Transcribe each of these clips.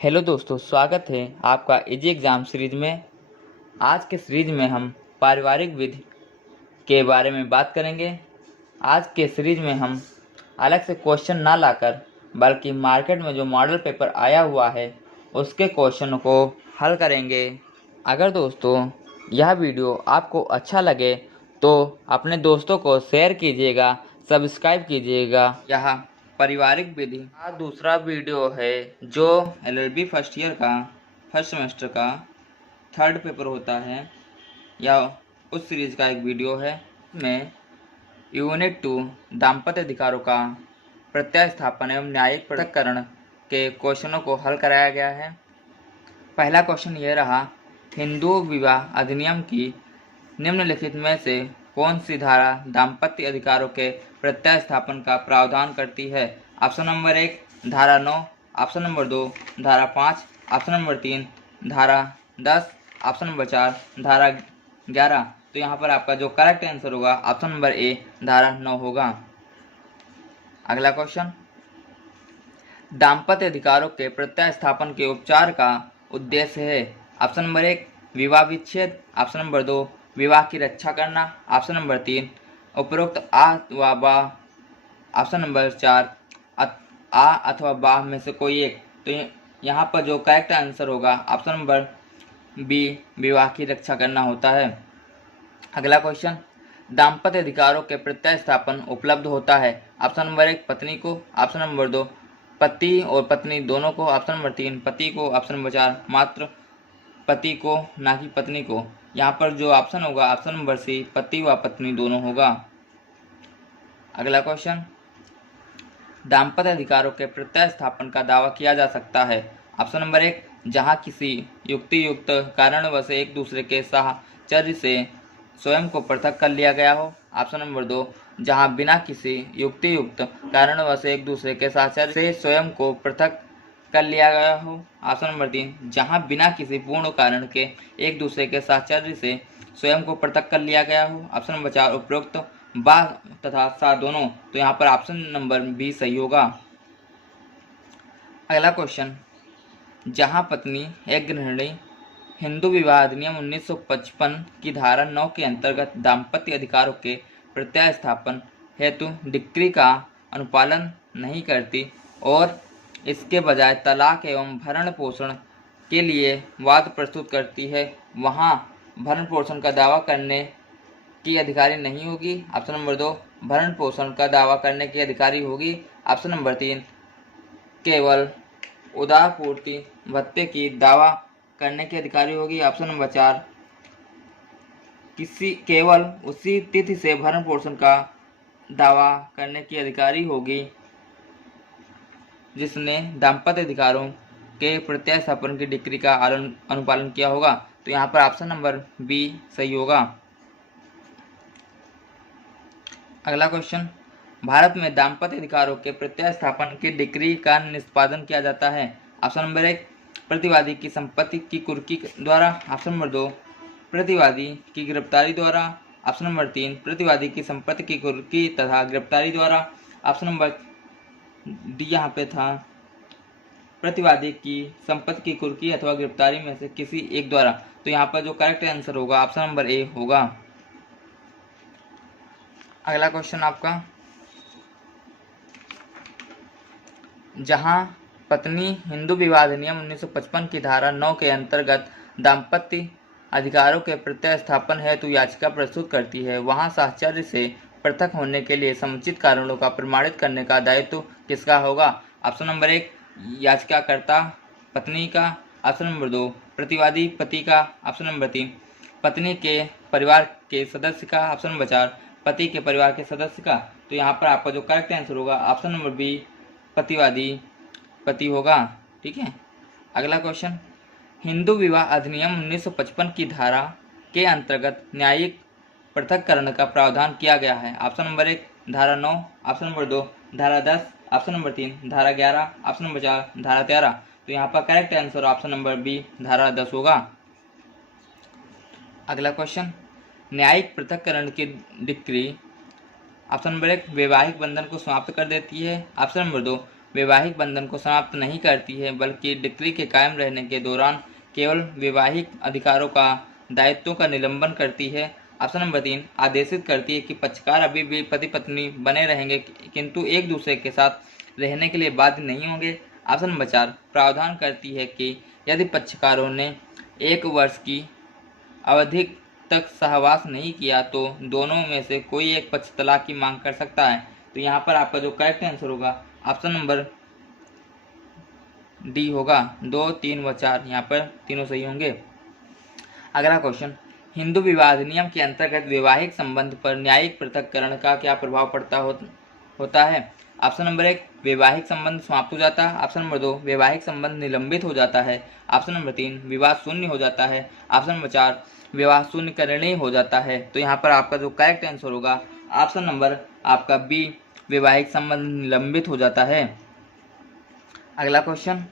Hello दोस्तों, स्वागत है आपका इजी एग्ज़ाम सीरीज में। आज के सीरीज में हम पारिवारिक विधि के बारे में बात करेंगे। आज के सीरीज में हम अलग से क्वेश्चन ना लाकर बल्कि मार्केट में जो मॉडल पेपर आया हुआ है उसके क्वेश्चन को हल करेंगे। अगर दोस्तों यह वीडियो आपको अच्छा लगे तो अपने दोस्तों को शेयर कीजिएगा, सब्सक्राइब कीजिएगा। यह पारिवारिक विधि का दूसरा वीडियो है जो एलएलबी फर्स्ट सेमेस्टर का थर्ड पेपर होता है, या उस सीरीज का एक वीडियो है। इसमें यूनिट 2 दाम्पत्य अधिकारों का प्रत्यास्थापन एवं न्यायिक पृथक्करण के क्वेश्चनों को हल कराया गया है। पहला क्वेश्चन यह रहा, हिंदू विवाह अधिनियम की निम्नलिखित में से कौन सी धारा दाम्पत्य अधिकारों के प्रत्यास्थापन का प्रावधान करती है? ऑप्शन नंबर 1 धारा 9, ऑप्शन नंबर 2 धारा 5, ऑप्शन नंबर 3 धारा 10, ऑप्शन नंबर 4 धारा 11। तो यहाँ पर आपका जो करेक्ट आंसर होगा ऑप्शन नंबर ए धारा 9 होगा। अगला क्वेश्चन, दाम्पत्य अधिकारों के प्रत्यास्थापन के उपचार का उद्देश्य है। ऑप्शन नंबर 1 विवाह विच्छेद, ऑप्शन नंबर 2 विवाह की रक्षा करना, ऑप्शन नंबर 3 उपरोक्त आ व बा, ऑप्शन नंबर 4 आ अथवा बा में से कोई एक। तो यहाँ पर जो करेक्ट आंसर होगा ऑप्शन नंबर बी विवाह की रक्षा करना होता है। अगला क्वेश्चन, दाम्पत्य अधिकारों के प्रत्यास्थापन उपलब्ध होता है। ऑप्शन नंबर 1 पत्नी को, ऑप्शन नंबर 2 पति और पत्नी दोनों को, ऑप्शन नंबर 3 पति को, ऑप्शन नंबर 4 मात्र पति को ना कि पत्नी को। यहाँ पर जो ऑप्शन होगा ऑप्शन नंबर सी पति व पत्नी दोनों होगा। अगला क्वेश्चन, दाम्पत्य अधिकारों के प्रत्यास्थापन का दावा किया जा सकता है। ऑप्शन नंबर 1 जहाँ किसी युक्तियुक्त कारणवश एक दूसरे के साहचर्य से स्वयं को पृथक कर लिया गया हो, ऑप्शन नंबर 2 जहाँ बिना किसी युक्तियुक्त कारणवश एक दूसरे के साहचर्य से स्वयं को पृथक कर लिया गया हो, ऑप्शन नंबर 3 जहाँ बिना किसी पूर्ण कारण के एक दूसरे के साहचर्य से स्वयं को पृथक कर लिया गया हो, ऑप्शन नंबर 4 उपरोक्त बा तथा सा दोनों। तो यहाँ पर ऑप्शन नंबर बी सही होगा। अगला क्वेश्चन, जहाँ पत्नी एक गृहिणी हिंदू विवाह अधिनियम 1955 की धारा 9 के अंतर्गत दाम्पत्य अधिकारों के प्रत्यास्थापन हेतु डिक्री का अनुपालन नहीं करती और इसके बजाय तलाक एवं भरण पोषण के लिए वाद प्रस्तुत करती है, वहाँ भरण पोषण का दावा करने की अधिकारी नहीं होगी। ऑप्शन नंबर 2 भरण पोषण का दावा करने की अधिकारी होगी। ऑप्शन नंबर 3 केवल उदार पूर्ति भत्ते की दावा करने की अधिकारी होगी। ऑप्शन नंबर 4 किसी केवल उसी तिथि से भरण पोषण का दावा करने की अधिकारी होगी जिसने दाम्पत्य अधिकारों के प्रत्यास्थापन की डिक्री का अनुपालन किया होगा। तो यहाँ पर ऑप्शन नंबर बी सही होगा। अगला क्वेश्चन, भारत में दाम्पत्य अधिकारों के प्रत्यास्थापन की डिक्री का निष्पादन किया जाता है। ऑप्शन नंबर 1 प्रतिवादी की संपत्ति की कुर्की द्वारा, ऑप्शन नंबर 2 प्रतिवादी की गिरफ्तारी द्वारा, ऑप्शन नंबर 3 प्रतिवादी की संपत्ति की कुर्की तथा गिरफ्तारी द्वारा, ऑप्शन नंबर डी यहाँ पे था प्रतिवादी की संपत्ति की कुर्की अथवा गिरफ्तारी में से किसी एक द्वारा। तो यहाँ पर जो करेक्ट आंसर होगा ऑप्शन नंबर ए होगा। अगला क्वेश्चन आपका, जहां पत्नी हिंदू विवाह अधिनियम 1955 की धारा 9 के अंतर्गत दाम्पत्य अधिकारों के प्रत्यास्थापन हेतु याचिका प्रस्तुत करती है, वहां साहचर्य से पृथक होने के लिए समुचित कारणों का प्रमाणित करने का दायित्व किसका होगा? ऑप्शन नंबर 1 याचिकाकर्ता पत्नी का, ऑप्शन नंबर 2 प्रतिवादी पति का, ऑप्शन नंबर 3 पत्नी के परिवार के सदस्य का, ऑप्शन नंबर 4 पति के परिवार के सदस्य का। तो यहाँ पर आपका जो करेक्ट आंसर होगा ऑप्शन नंबर बी प्रतिवादी पति होगा। ठीक है। अगला क्वेश्चन, हिंदू विवाह अधिनियम 1955 की धारा के अंतर्गत न्यायिक पृथक्करण का प्रावधान किया गया है। ऑप्शन नंबर 1 धारा 9, ऑप्शन नंबर 2 धारा 10, ऑप्शन नंबर 3 धारा 11, ऑप्शन नंबर 4 धारा 13। तो यहाँ पर correct answer option number B धारा 10 होगा। अगला क्वेश्चन, न्यायिक पृथक्करण की डिक्री ऑप्शन नंबर 1 वैवाहिक बंधन को समाप्त कर देती है, ऑप्शन नंबर 2 वैवाहिक बंधन को समाप्त नहीं करती है, बल्कि डिक्री के कायम रहने के दौरान केवल वैवाहिक अधिकारों का दायित्वों का निलंबन करती है। ऑप्शन नंबर 3 आदेशित करती है कि पक्षकार अभी भी पति पत्नी बने रहेंगे, किंतु एक दूसरे के साथ रहने के लिए बाध्य नहीं होंगे। ऑप्शन नंबर 4 प्रावधान करती है कि यदि पक्षकारों ने 1 वर्ष की अवधि तक सहवास नहीं किया तो दोनों में से कोई एक पक्ष तलाक की मांग कर सकता है। तो यहाँ पर आपका जो करेक्ट आंसर होगा ऑप्शन नंबर डी होगा। 2, 3 व 4 यहाँ पर तीनों सही होंगे। अगला क्वेश्चन, हिंदू विवाह अधिनियम के अंतर्गत वैवाहिक संबंध पर न्यायिक पृथक्करण का क्या प्रभाव पड़ता होता है। ऑप्शन नंबर 1 वैवाहिक संबंध समाप्त हो जाता है। ऑप्शन नंबर 2 वैवाहिक संबंध निलंबित हो जाता है। ऑप्शन नंबर 3 विवाह शून्य हो जाता है। ऑप्शन नंबर 4 विवाह शून्य करणीय हो जाता है। तो यहाँ पर आपका जो करेक्ट आंसर होगा ऑप्शन नंबर आपका बी वैवाहिक संबंध निलंबित हो जाता है। अगला क्वेश्चन,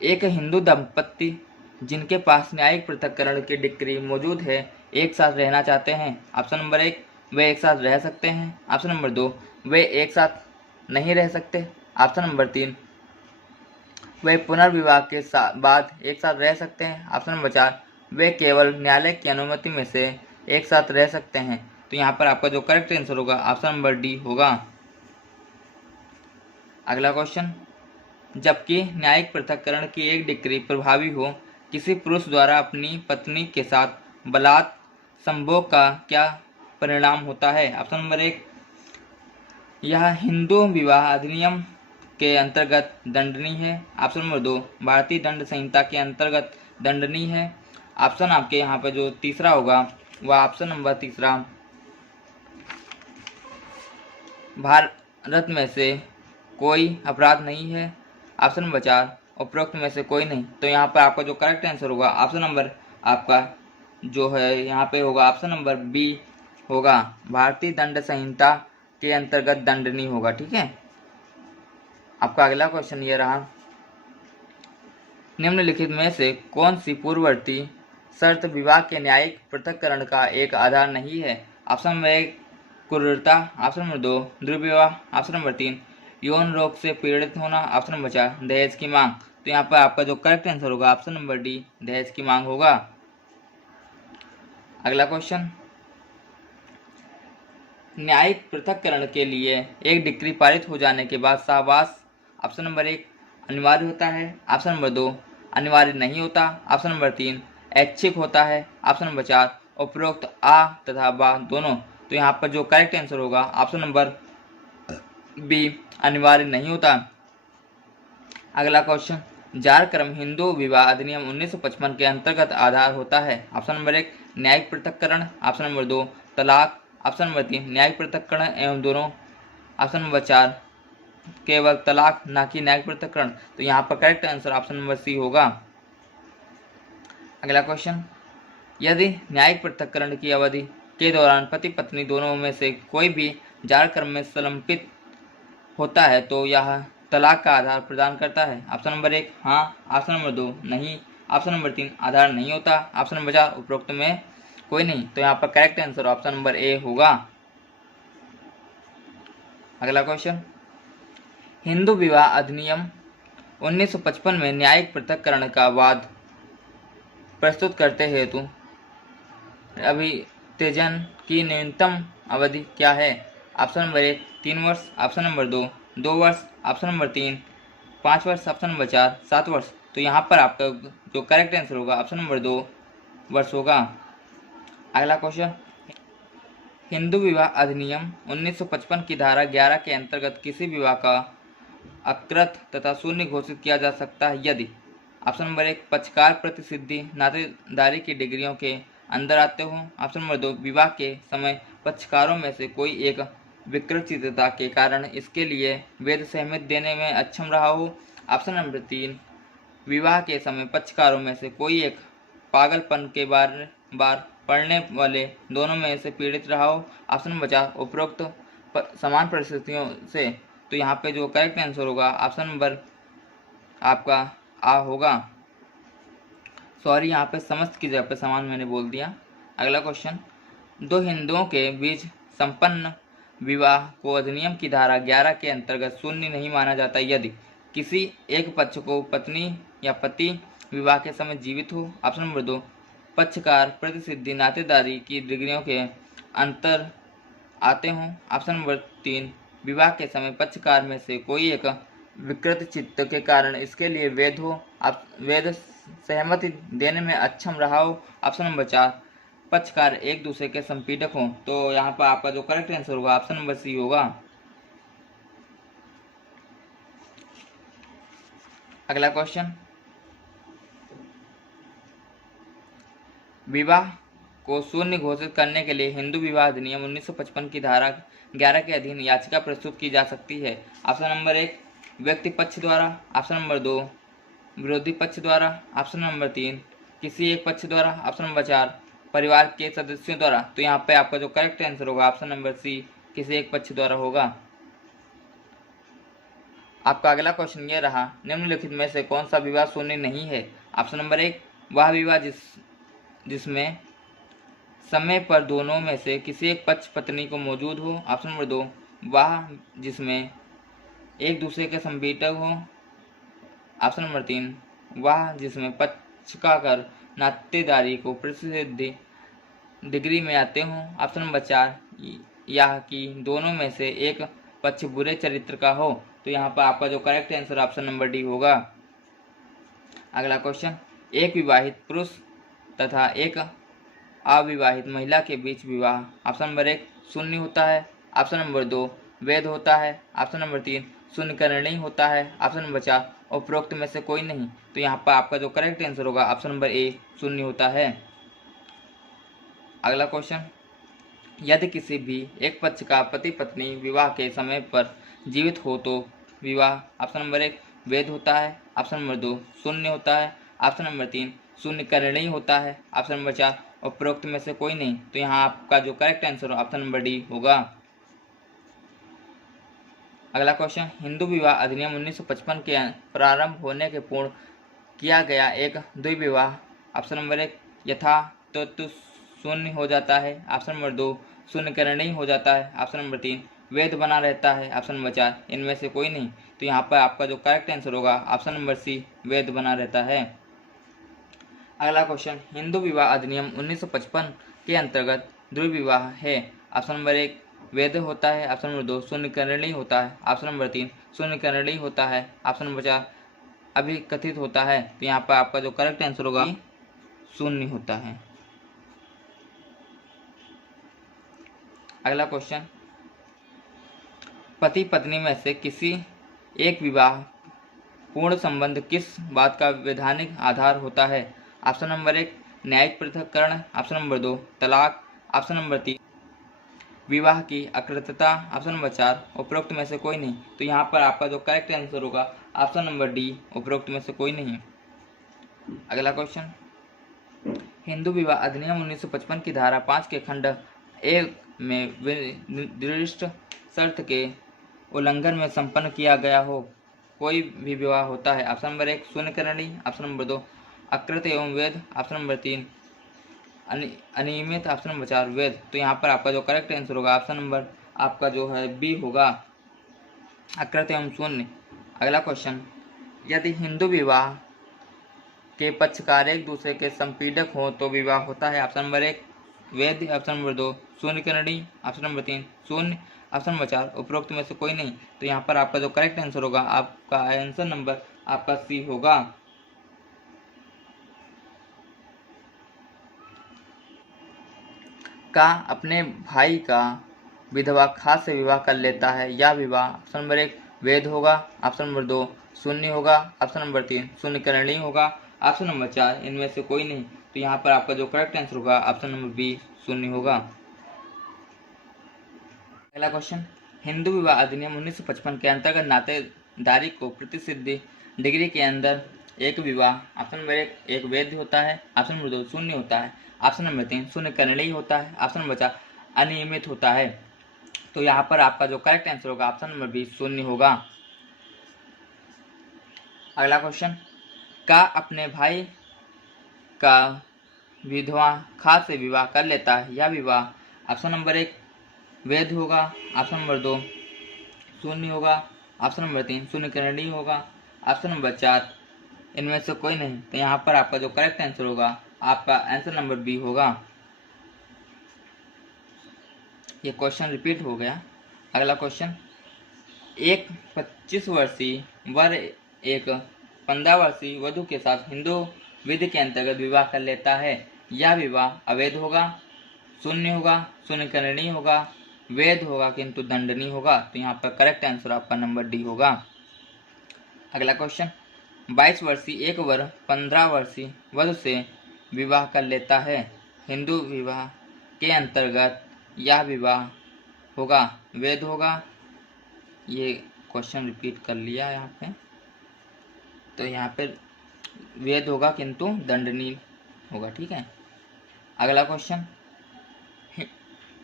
एक हिंदू दंपत्ति जिनके पास न्यायिक पृथक्करण की डिक्री मौजूद है एक साथ रहना चाहते हैं। ऑप्शन नंबर 1 वे एक साथ रह सकते हैं। ऑप्शन नंबर 2 वे एक साथ नहीं रह सकते। ऑप्शन नंबर 3 वे पुनर्विवाह के बाद एक साथ रह सकते हैं। ऑप्शन नंबर 4 वे केवल न्यायालय की अनुमति में से एक साथ रह सकते हैं। तो यहाँ पर आपका जो करेक्ट आंसर होगा ऑप्शन नंबर डी होगा। अगला क्वेश्चन, जबकि न्यायिक पृथक्करण की एक डिक्री प्रभावी हो, किसी पुरुष द्वारा अपनी पत्नी के साथ बलात् संभोग का क्या परिणाम होता है। ऑप्शन नंबर 1 यह हिंदू विवाह अधिनियम के अंतर्गत दंडनीय है। ऑप्शन नंबर 2 भारतीय दंड संहिता के अंतर्गत दंडनीय है। ऑप्शन आपके यहाँ पे जो तीसरा होगा वह ऑप्शन नंबर तीसरा भारत में से कोई अपराध नहीं है। ऑप्शन नंबर 4 उपरोक्त में से कोई नहीं। तो यहाँ पर आपका जो करेक्ट आंसर होगा ऑप्शन नंबर आपका जो है यहाँ पे होगा ऑप्शन नंबर बी होगा, भारतीय दंड संहिता के अंतर्गत दंडनीय होगा। ठीक है। आपका अगला क्वेश्चन ये रहा, निम्नलिखित में से कौन सी पूर्ववर्ती शर्त विवाह के न्यायिक पृथक्करण का एक आधार नहीं है। ऑप्शन नंबर 1 क्रूरता। ऑप्शन नंबर 2 दुर्व्यवहार। ऑप्शन नंबर 3 यौन रोग से पीड़ित होना। ऑप्शन नंबर 4 दहेज की मांग। तो यहाँ पर आपका जो करेक्ट आंसर होगा ऑप्शन नंबर डी दहेज की मांग होगा। अगला क्वेश्चन, न्यायिक पृथक्करण के लिए एक डिक्री पारित हो जाने के बाद सहवास ऑप्शन नंबर 1 अनिवार्य होता है। ऑप्शन नंबर 2 अनिवार्य नहीं होता। ऑप्शन नंबर 3 ऐच्छिक होता है। ऑप्शन नंबर 4 उपरोक्त आ तथा बा दोनों। तो यहाँ पर जो करेक्ट आंसर होगा ऑप्शन नंबर बी अनिवार्य नहीं होता। अगला क्वेश्चन, जार कर्म हिंदू विवाह अधिनियम 1955 के अंतर्गत आधार होता है। ऑप्शन नंबर 1 न्यायिक पृथक्करण। ऑप्शन नंबर 2 तलाक। ऑप्शन नंबर 3 न्यायिक पृथक्करण एवं दोनों। ऑप्शन नंबर 4 केवल तलाक ना कि न्यायिक पृथक्करण। तो यहाँ पर correct answer option number C होगा। अगला क्वेश्चन, यदि न्यायिक पृथक्करण की अवधि के दौरान पति पत्नी दोनों में से कोई भी जार कर्म में संलंबित होता है तो यह तलाक का आधार प्रदान करता है। ऑप्शन नंबर 1 हाँ। ऑप्शन नंबर 2 नहीं। ऑप्शन नंबर 3 आधार नहीं होता। ऑप्शन नंबर 4 उपरोक्त में कोई नहीं। तो यहाँ पर correct answer option number A होगा। अगला क्वेश्चन, हिंदू विवाह अधिनियम 1955 में न्यायिक पृथक्करण का वाद प्रस्तुत करते हेतु अभित्तेजन की न्यूनतम अवधि क्या है। ऑप्शन नंबर 1 3 वर्ष। ऑप्शन नंबर 2 2 वर्ष। ऑप्शन नंबर 3 5 वर्ष। ऑप्शन नंबर 4 7 वर्ष। तो यहाँ पर आपका जो करेक्ट आंसर होगा ऑप्शन नंबर 2 वर्ष होगा। अगला क्वेश्चन, हिंदू विवाह अधिनियम 1955 की धारा 11 के अंतर्गत किसी विवाह का अकृत तथा शून्य घोषित किया जा सकता है यदि। ऑप्शन नंबर 1 पक्षकार प्रतिसिद्धि नातेदारी की डिग्रियों के अंदर आते हो। ऑप्शन नंबर 2 विवाह के समय पक्षकारों में से कोई एक विकृतचित्तता के कारण इसके लिए वैध सहमति देने में अक्षम रहा हो। ऑप्शन नंबर 3 विवाह के समय पक्षकारों में से कोई एक पागलपन के बार बार पढ़ने वाले दोनों में से पीड़ित रहा हो। ऑप्शन नंबर 4 उपरोक्त समान परिस्थितियों से। तो यहाँ पे जो करेक्ट आंसर होगा ऑप्शन नंबर आपका आ होगा। सॉरी, यहाँ पे समस्त की जगह पे समान मैंने बोल दिया। अगला क्वेश्चन, दो हिंदुओं के बीच संपन्न विवाह को अधिनियम की धारा 11 के अंतर्गत शून्य नहीं माना जाता यदि। किसी एक पक्ष को पत्नी या पति विवाह के समय जीवित हो। ऑप्शन नंबर 2, पक्षकार प्रतिसिद्धि नातेदारी की डिग्रियों के अंतर आते हों। ऑप्शन नंबर 3, विवाह के समय पक्षकार में से कोई एक विकृत चित्त के कारण इसके लिए वेद सहमति देने में अक्षम रहा हो। ऑप्शन नंबर 4, पक्षकार एक दूसरे के संपीड़क हों। तो यहाँ पर आपका जो करेक्ट आंसर होगा ऑप्शन नंबर सी होगा। अगला क्वेश्चन, विवाह को शून्य घोषित करने के लिए हिंदू विवाह अधिनियम 1955 की धारा 11 के अधीन याचिका प्रस्तुत की जा सकती है। ऑप्शन नंबर 1, व्यक्ति पक्ष द्वारा। ऑप्शन नंबर 2, विरोधी पक्ष द्वारा। ऑप्शन नंबर 3, किसी एक पक्ष द्वारा। ऑप्शन नंबर 4, परिवार के सदस्यों द्वारा। तो यहाँ पे आपका जो करेक्ट आंसर होगा ऑप्शन नंबर सी, किसी एक पक्ष द्वारा होगा। आपका अगला क्वेश्चन ये रहा, निम्नलिखित में से कौन सा विवाह शून्य नहीं है। ऑप्शन नंबर 1, वह विवाह जिसमें समय पर दोनों में से किसी एक पक्ष पत्नी को मौजूद हो। ऑप्शन नंबर 2, वह जिसमें एक दूसरे के संपीड़क हो। ऑप्शन नंबर 3, वह जिसमें पक्षकार नातेदारी को प्रतिसिद्धि डिग्री में आते हों। ऑप्शन नंबर 4, यह कि दोनों में से एक पक्ष बुरे चरित्र का हो। तो यहाँ पर आपका जो correct answer option number D होगा। अगला क्वेश्चन, एक विवाहित पुरुष तथा एक अविवाहित महिला के बीच विवाह। ऑप्शन नंबर 1, शून्य होता है। ऑप्शन नंबर 2, वैध होता है। ऑप्शन नंबर 3, शून्यकरणीय होता है। ऑप्शन नंबर 4, उपरोक्त में से कोई नहीं। तो यहाँ पर आपका जो करेक्ट आंसर होगा ऑप्शन नंबर ए, शून्य होता है। अगला क्वेश्चन, यदि किसी भी एक पक्ष का पति पत्नी विवाह के समय पर जीवित हो तो विवाह ऑप्शन नंबर 1, वैध होता है। ऑप्शन नंबर 2, शून्य होता है। ऑप्शन नंबर 3, शून्यकरणीय होता है। ऑप्शन नंबर 4, उपरोक्त में से कोई नहीं। तो यहाँ आपका जो correct answer option number D होगा। अगला क्वेश्चन, हिंदू विवाह अधिनियम 1955 के प्रारंभ होने के पूर्ण किया गया एक द्विविवाह। ऑप्शन नंबर 1, यथा तो शून्य हो जाता है। ऑप्शन नंबर 2, शून्यकरणीय हो जाता है। ऑप्शन नंबर 3, वैध बना रहता है। ऑप्शन नंबर 4, इनमें से कोई नहीं। तो यहाँ पर आपका जो करेक्ट आंसर होगा ऑप्शन नंबर सी, वैध बना रहता है। अगला क्वेश्चन, हिंदू विवाह अधिनियम 1955 के अंतर्गत द्विविवाह है। ऑप्शन नंबर 1, वैध होता है। ऑप्शन नंबर 2, शून्यकरणीय होता है। ऑप्शन नंबर 3, शून्यकरणीय होता है। ऑप्शन नंबर 4, अभिकथित होता है। तो यहाँ पर आपका जो करेक्ट आंसर होगा शून्य होता है। अगला क्वेश्चन, पति पत्नी में से किसी एक विवाह पूर्ण संबंध किस बात का वैधानिक आधार होता है। ऑप्शन नंबर 1, न्यायिक पृथक्करण। ऑप्शन नंबर 2, तलाक। ऑप्शन नंबर 3, विवाह की अकृतता। ऑप्शन नंबर 4, उपरोक्त में से कोई नहीं। तो यहाँ पर आपका जो करेक्ट आंसर होगा ऑप्शन नंबर डी, उपरोक्त में से कोई नहीं। अगला क्वेश्चन, हिंदू विवाह अधिनियम 1955 की धारा 5 के खंड 1 में निर्दिष्ट शर्त के उल्लंघन में संपन्न किया गया हो कोई भी विवाह होता है। Option number 1, शून्यकरणीय। ऑप्शन नंबर 2, अकृत एवं वैध। ऑप्शन नंबर 3, अनियमित। ऑप्शन नंबर 4, वैध। तो यहाँ पर आपका जो करेक्ट आंसर होगा ऑप्शन नंबर आपका जो है बी होगा, अकृत एवं शून्य। अगला क्वेश्चन, यदि हिंदू विवाह के पक्षकार एक दूसरे के संपीड़क हो तो विवाह होता है। ऑप्शन नंबर 1, वैध। Option number 2, शून्यकरणीय। ऑप्शन नंबर 3, शून्य। ऑप्शन नंबर 4, उपरोक्त में से कोई नहीं। तो यहाँ पर आपका जो करेक्ट आंसर होगा आपका आंसर नंबर आपका सी होगा। का अपने भाई का विधवा खास से विवाह कर लेता है या विवाह ऑप्शन नंबर 1, वैध होगा। ऑप्शन नंबर 2, शून्य होगा। ऑप्शन नंबर 3, शून्यकरणीय होगा। ऑप्शन नंबर 4, इनमें से कोई नहीं। तो यहाँ पर आपका जो करेक्ट आंसर होगा ऑप्शन नंबर बी, शून्य होगा। अगला क्वेश्चन, हिंदू विवाह अधिनियम 1955 के अंतर्गत नातेदारी को प्रतिसिद्धि डिग्री के अंदर एक विवाह ऑप्शन नंबर 1, एक वैध होता है। ऑप्शन नंबर 2, शून्य होता है। ऑप्शन नंबर 3, शून्यकरणीय होता है। ऑप्शन नंबर 4, अनियमित होता है। तो यहाँ पर आपका जो करेक्ट आंसर होगा ऑप्शन नंबर बी, शून्य होगा। अगला क्वेश्चन, का अपने भाई का विधवा खास से विवाह कर लेता है या विवाह ऑप्शन नंबर 1, वैध होगा। ऑप्शन नंबर 2, शून्य होगा। ऑप्शन नंबर 3, शून्यकरणीय होगा। ऑप्शन नंबर 4 इनमें से कोई नहीं। तो यहाँ पर आपका जो करेक्ट आंसर होगा आपका आंसर नंबर बी होगा। ये क्वेश्चन रिपीट हो गया। अगला क्वेश्चन, एक 25 वर्षीय वर एक 15 वर्षीय वधु के साथ हिंदू विधि के अंतर्गत विवाह कर लेता है। यह विवाह अवैध होगा, शून्य होगा, शून्य करणीय होगा, वैध होगा किंतु दंडनीय होगा। तो यहाँ पर करेक्ट आंसर आपका नंबर डी होगा। अगला क्वेश्चन, 22 वर्षीय एक वर 15 वर्षीय वधु से विवाह कर लेता है। हिंदू विवाह के अंतर्गत यह विवाह होगा, वैध होगा। ये क्वेश्चन रिपीट कर लिया यहाँ पे। तो यहाँ पे वैध होगा किंतु दंडनीय होगा। ठीक है। अगला क्वेश्चन,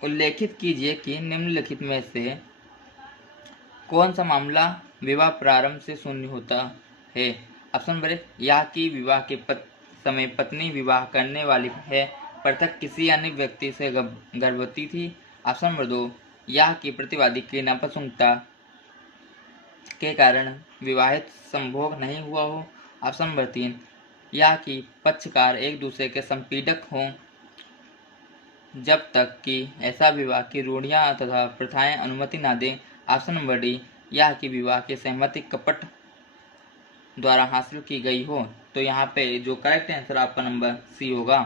उल्लेखित कीजिए कि निम्नलिखित में से कौन सा मामला विवाह प्रारंभ से शून्य होता है। ऑप्शन नंबर 1, यह कि विवाह के समय पत्नी विवाह करने वाली है पृथक किसी अन्य व्यक्ति से गर्भवती थी। ऑप्शन नंबर 2, यह कि प्रतिवादी की नपुंसकता के कारण विवाहित संभोग नहीं हुआ हो। ऑप्शन नंबर 3, यह कि पक्षकार एक दूसरे के संपीड़क हों जब तक कि ऐसा विवाह की रूढ़ियां तथा प्रथाएं अनुमति न दें। ऑप्शन नंबर डी, यह कि विवाह की सहमति कपट द्वारा हासिल की गई हो। तो यहाँ पे जो करेक्ट आंसर आपका नंबर सी होगा।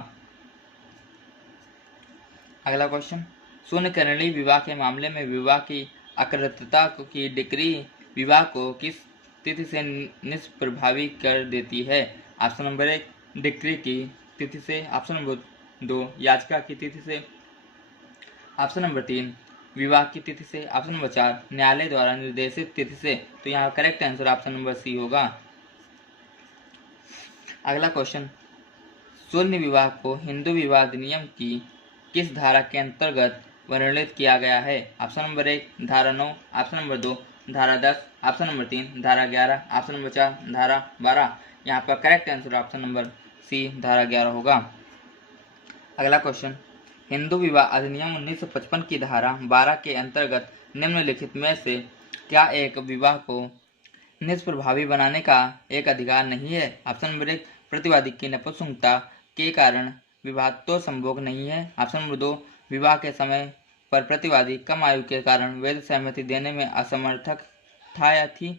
अगला क्वेश्चन, शून्य करणीय विवाह के मामले में विवाह की अकृतता की डिग्री विवाह को किस तिथि से निष्प्रभावी कर देती है। ऑप्शन नंबर 1, डिक्री की तिथि से। ऑप्शन नंबर 2, याचिका की तिथि से। ऑप्शन नंबर 3, विवाह की तिथि से। ऑप्शन नंबर 4, न्यायालय द्वारा निर्देशित तिथि से। तो यहाँ correct answer option number C होगा। अगला क्वेश्चन, शून्य विवाह को हिंदू विवाह अधिनियम की किस धारा के अंतर्गत वर्णित किया गया है। ऑप्शन नंबर 1, धारा 9। ऑप्शन नंबर 2, धारा 10। ऑप्शन नंबर 3, धारा 11। ऑप्शन नंबर 4, धारा 12। यहाँ पर correct answer option number C, धारा 11 होगा। अगला क्वेश्चन, हिंदू विवाह अधिनियम 1955 की धारा 12 के अंतर्गत निम्नलिखित में से क्या एक विवाह को निष्प्रभावी बनाने का एक अधिकार नहीं है। ऑप्शन नंबर 1, प्रतिवादी की नपुंसकता के कारण विवाह तो संभोग नहीं है। ऑप्शन नंबर 2, विवाह के समय पर प्रतिवादी कम आयु के कारण वैध सहमति देने में असमर्थक था या थी।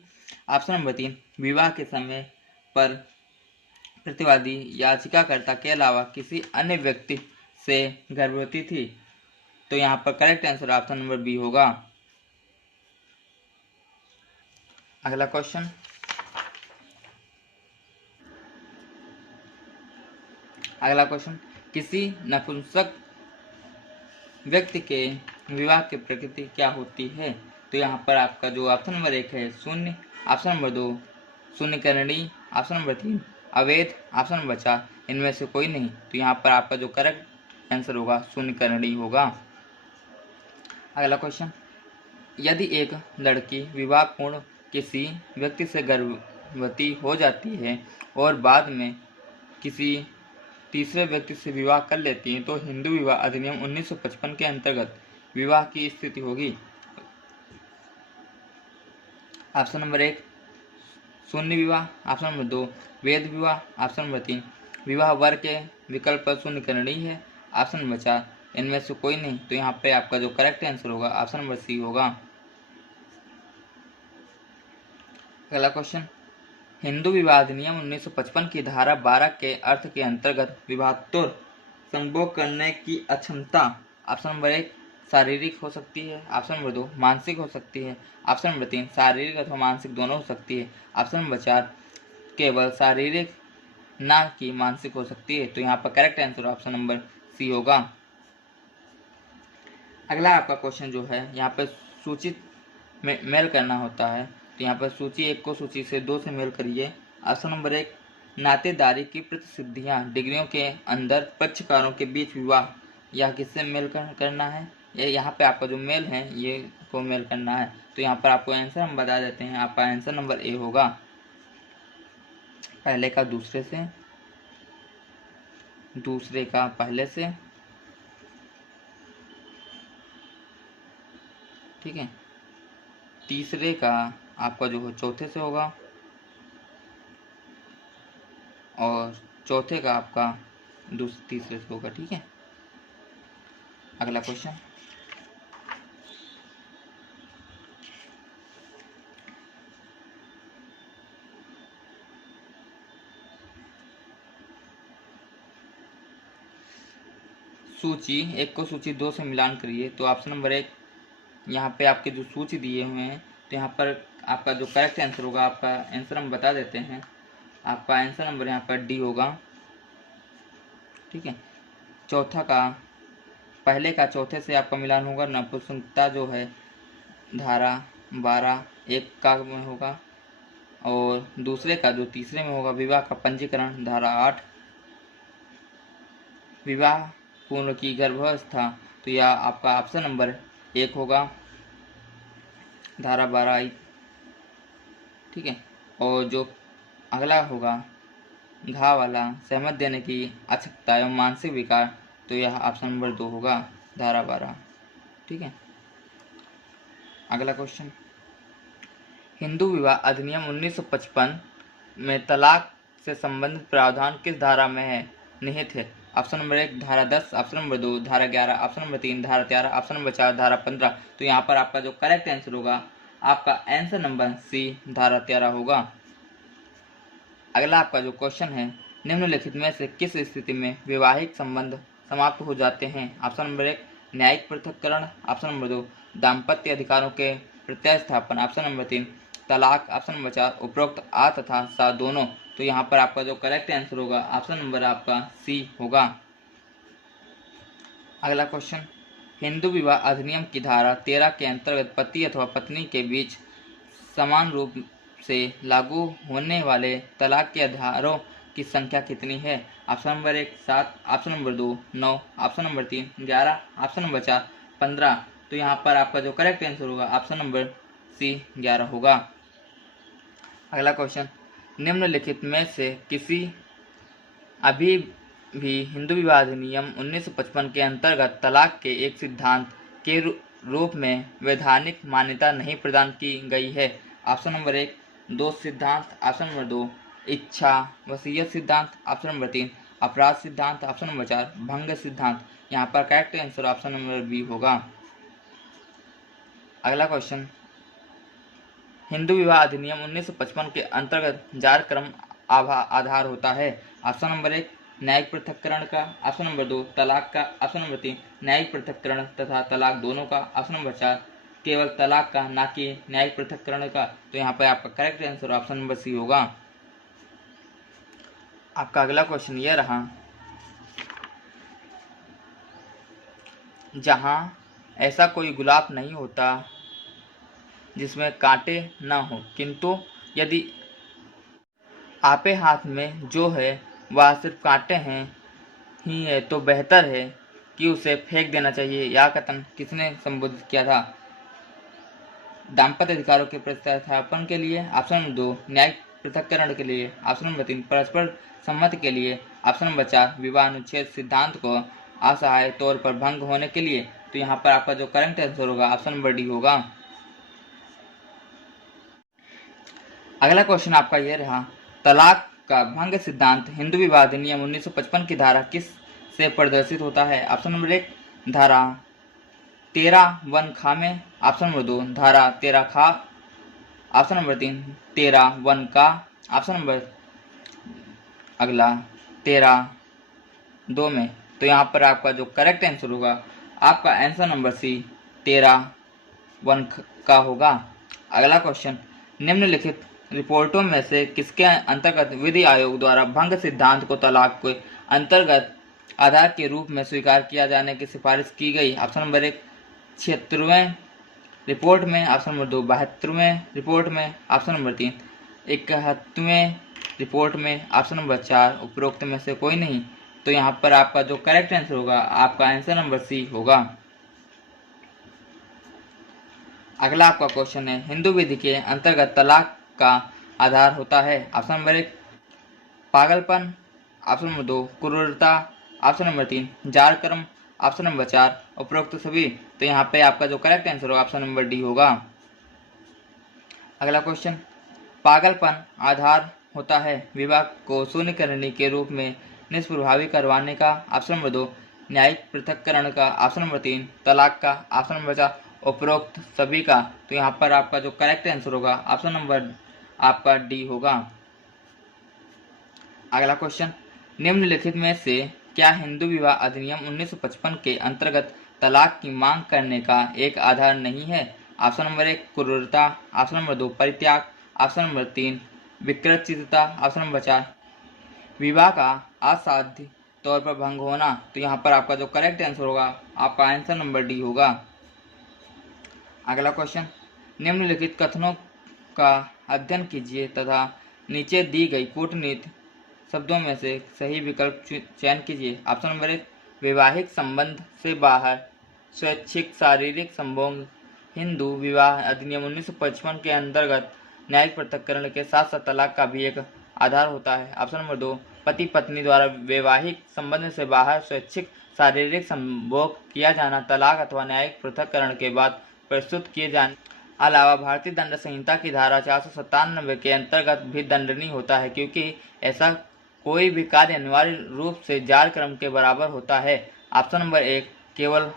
ऑप्शन नंबर 3, विवाह के समय पर प्रतिवादी याचिकाकर्ता के अलावा किसी अन्य व्यक्ति से गर्भवती थी। तो यहाँ पर correct answer option number B होगा। अगला क्वेश्चन, किसी नपुंसक व्यक्ति के विवाह की प्रकृति क्या होती है। तो यहाँ पर आपका जो ऑप्शन नंबर 1 है शून्य। ऑप्शन नंबर 2, शून्य करणीय। ऑप्शन नंबर 3, अवैध। ऑप्शन नंबर 4, इनमें से कोई नहीं। तो यहाँ पर आपका जो करेक्ट आंसर होगा शून्य करणीय होगा। अगला क्वेश्चन, यदि एक लड़की विवाह पूर्ण किसी व्यक्ति से गर्भवती हो जाती है और बाद में किसी तीसरे व्यक्ति से विवाह कर लेती है तो हिंदू विवाह अधिनियम 1955 के अंतर्गत विवाह की स्थिति होगी। ऑप्शन नंबर 1, शून्य विवाह। ऑप्शन नंबर 2, वैध विवाह। ऑप्शन नंबर 3, विवाह वर के विकल्प पर शून्य करणीय है। ऑप्शन नंबर 4, इनमें से कोई नहीं। तो यहाँ पे आपका जो करेक्ट आंसर होगा ऑप्शन नंबर सी होगा। अगला क्वेश्चन, हिंदू विवाह अधिनियम 1955 की धारा 12 के अर्थ के अंतर्गत विवाहोत्तर संभोग करने की अक्षमता ऑप्शन नंबर 1, शारीरिक हो सकती है। ऑप्शन नंबर 2, मानसिक हो सकती है। ऑप्शन नंबर 3, शारीरिक अथवा मानसिक दोनों हो सकती है। ऑप्शन नंबर 4, केवल शारीरिक ना कि मानसिक हो सकती है। तो यहाँ पर correct answer option number C होगा। अगला आपका क्वेश्चन जो है यहाँ पर सूचित में मेल करना होता है। तो यहाँ पर सूची 1 को सूची से 2 से मेल करिए। ऑप्शन नंबर 1, नातेदारी की प्रतिसिद्धियाँ डिग्रियों के अंदर पक्षकारों के बीच विवाह यह किससे मेल करना है। ये यहाँ पे आपका जो मेल है ये को मेल करना है। तो यहाँ पर आपको आंसर हम बता देते हैं। आपका आंसर नंबर ए होगा, पहले का दूसरे से, दूसरे का पहले से। ठीक है, तीसरे का आपका जो है चौथे से होगा, और चौथे का आपका तीसरे से होगा। ठीक है, अगला क्वेश्चन, सूची 1 को सूची 2 से मिलान करिए। तो ऑप्शन नंबर 1, यहाँ पे आपके जो सूची दिए हुए हैं, तो यहाँ पर आपका जो करेक्ट आंसर होगा, आपका आंसर हम बता देते हैं। आपका आंसर नंबर यहाँ पर डी होगा। ठीक है, चौथा का पहले का चौथे से आपका मिलान होगा। नपुंसकता जो है धारा 12 1 का में होगा, और दूसरे का जो तीसरे में होगा विवाह का पंजीकरण धारा 8, विवाह पूर्व की गर्भावस्था, तो यह आपका ऑप्शन नंबर 1 होगा, धारा 12। ठीक है, और जो अगला होगा घा वाला सहमत देने की अक्षमता एवं मानसिक विकार, तो यह ऑप्शन नंबर 2 होगा, धारा 12। ठीक है, अगला क्वेश्चन, हिंदू विवाह अधिनियम 1955 में तलाक से संबंधित प्रावधान किस धारा में है निहित है? ऑप्शन नंबर 1 धारा 10, ऑप्शन नंबर 2 धारा 11, ऑप्शन नंबर 3 धारा 13, ऑप्शन नंबर 4 धारा 15। तो यहाँ पर आपका जो करेक्ट आंसर होगा, आपका आंसर नंबर सी धारा 13 होगा। अगला आपका जो क्वेश्चन है, निम्नलिखित में से किस स्थिति में वैवाहिक संबंध समाप्त हो जाते हैं? ऑप्शन नंबर 1 न्यायिक पृथक्करण, ऑप्शन नंबर 2 दाम्पत्य अधिकारों के प्रत्यास्थापन, ऑप्शन नंबर 3 तलाक, ऑप्शन नंबर 4 उपरोक्त आ तथा सा दोनों। तो यहाँ पर आपका जो करेक्ट आंसर होगा, ऑप्शन नंबर आपका सी होगा। अगला क्वेश्चन, हिंदू विवाह अधिनियम की धारा 13 के अंतर्गत पति अथवा पत्नी के बीच समान रूप से लागू होने वाले तलाक के आधारों की संख्या कितनी है? Option number 1 7, option number 2 9, option number 3 11, option number 4 15। तो यहाँ पर आपका जो करेक्ट आंसर होगा, ऑप्शन नंबर सी 11 होगा। अगला क्वेश्चन, निम्नलिखित में से किसी अभी भी हिंदू विवाह अधिनियम 1955 के अंतर्गत तलाक के एक सिद्धांत के रूप में वैधानिक मान्यता नहीं प्रदान की गई है? ऑप्शन नंबर 1 दोष सिद्धांत, ऑप्शन नंबर 2 इच्छा वसीयत सिद्धांत, ऑप्शन नंबर 3 अपराध सिद्धांत, ऑप्शन नंबर 4 भंग सिद्धांत। यहाँ पर correct answer option number B होगा। अगला क्वेश्चन, हिंदू विवाह अधिनियम 1955 के अंतर्गत जार क्रम आधार होता है? ऑप्शन नंबर 1 न्यायिक पृथक्करण का, ऑप्शन नंबर 2 तलाक का, ऑप्शन नंबर 3 न्यायिक पृथक्करण तथा तलाक दोनों का, ऑप्शन नंबर 4 केवल तलाक का ना कि न्यायिक पृथक्करण का। तो यहाँ पर आपका correct answer option number C होगा। आपका अगला क्वेश्चन यह रहा, जहाँ ऐसा कोई गुलाब नहीं होता जिसमें कांटे न हो, किंतु यदि आपके हाथ में जो है वह सिर्फ कांटे हैं ही है, तो बेहतर है कि उसे फेंक देना चाहिए। यह कथन किसने संबोधित किया था? दाम्पत्य अधिकारों के प्रतिस्थापन के लिए, ऑप्शन नंबर 2 न्यायिक पृथक्करण के लिए, ऑप्शन नंबर 3 परस्पर सम्मति के लिए, ऑप्शन नंबर 4 विवाह अनुच्छेद सिद्धांत को असहाय तौर पर भंग होने के लिए। तो यहाँ पर आपका जो करेक्ट आंसर होगा, ऑप्शन नंबर डी होगा। अगला क्वेश्चन आपका यह रहा, तलाक का भंग सिद्धांत हिंदू विवाह अधिनियम 1955 की धारा किस से प्रदर्शित होता है? ऑप्शन नंबर 1 धारा 13 वन खा में, ऑप्शन नंबर 2 धारा 13 खा, ऑप्शन नंबर 3 13 वन का, ऑप्शन नंबर अगला 13 2 में। तो यहाँ पर आपका जो करेक्ट आंसर होगा, आपका आंसर नंबर सी 13 वन का होगा। अगला क्वेश्चन, निम्नलिखित रिपोर्टों में से किसके अंतर्गत विधि आयोग द्वारा भंग सिद्धांत को तलाक के अंतर्गत आधार के रूप में स्वीकार किया जाने की सिफारिश की गई? ऑप्शन नंबर 1 76वें रिपोर्ट में, ऑप्शन नंबर 2 72वें रिपोर्ट में, ऑप्शन नंबर 3 71वें रिपोर्ट में, ऑप्शन नंबर 4 उपरोक्त में से कोई नहीं। तो यहाँ पर आपका जो करेक्ट आंसर होगा, आपका आंसर नंबर सी होगा। अगला आपका क्वेश्चन है, हिंदू विधि के अंतर्गत तलाक का आधार होता है? ऑप्शन नंबर 1 पागलपन, ऑप्शन नंबर 2 क्रूरता, ऑप्शन नंबर 3 जार कर्म, ऑप्शन नंबर 4 उपरोक्त सभी। तो यहाँ पे आपका जो करेक्ट आंसर होगा, ऑप्शन नंबर डी होगा। अगला क्वेश्चन, पागलपन आधार होता है विवाह को शून्य करने के रूप में निष्प्रभावी करवाने का। ऑप्शन नंबर 2 न्यायिक पृथक्करण का। ऑप्शन नंबर 3 तलाक का। ऑप्शन नंबर 4 उपरोक्त सभी का। तो यहाँ पर आपका जो करेक्ट आंसर होगा ऑप्शन नंबर आपका डी होगा। अगला क्वेश्चन, निम्नलिखित में से क्या हिंदू विवाह अधिनियम 1955 के अंतर्गत तलाक की मांग करने का एक आधार नहीं है? ऑप्शन नंबर 1 क्रूरता। ऑप्शन नंबर 2 परित्याग। Option number 3 विकृतचित्तता। ऑप्शन नंबर 4 विवाह का असाध्य तौर पर भंग होना। तो यहाँ पर आपका जो करेक्ट आंसर होगा आपका आंसर नंबर डी होगा। अगला क्वेश्चन, निम्नलिखित कथनों का अध्ययन कीजिए तथा नीचे दी गई कूटनीति शब्दों में से सही विकल्प चयन कीजिए। ऑप्शन नंबर 1 वैवाहिक संबंध से बाहर स्वैच्छिक शारीरिक संभोग हिंदू विवाह अधिनियम 1955 के अंतर्गत न्यायिक पृथक्करण के साथ साथ तलाक का भी एक आधार होता है। ऑप्शन नंबर 2 पति पत्नी द्वारा वैवाहिक संबंध से बाहर स्वैच्छिक शारीरिक संभोग किया जाना तलाक अथवा न्यायिक पृथक्करण के बाद प्रस्तुत किए जाने अलावा भारतीय दंड संहिता की धारा 497 के अंतर्गत भी दंडनीय होता है, क्योंकि ऐसा कोई भी कार्य अनिवार्य रूप से जार क्रम के बराबर होता है। ऑप्शन नंबर 1 केवल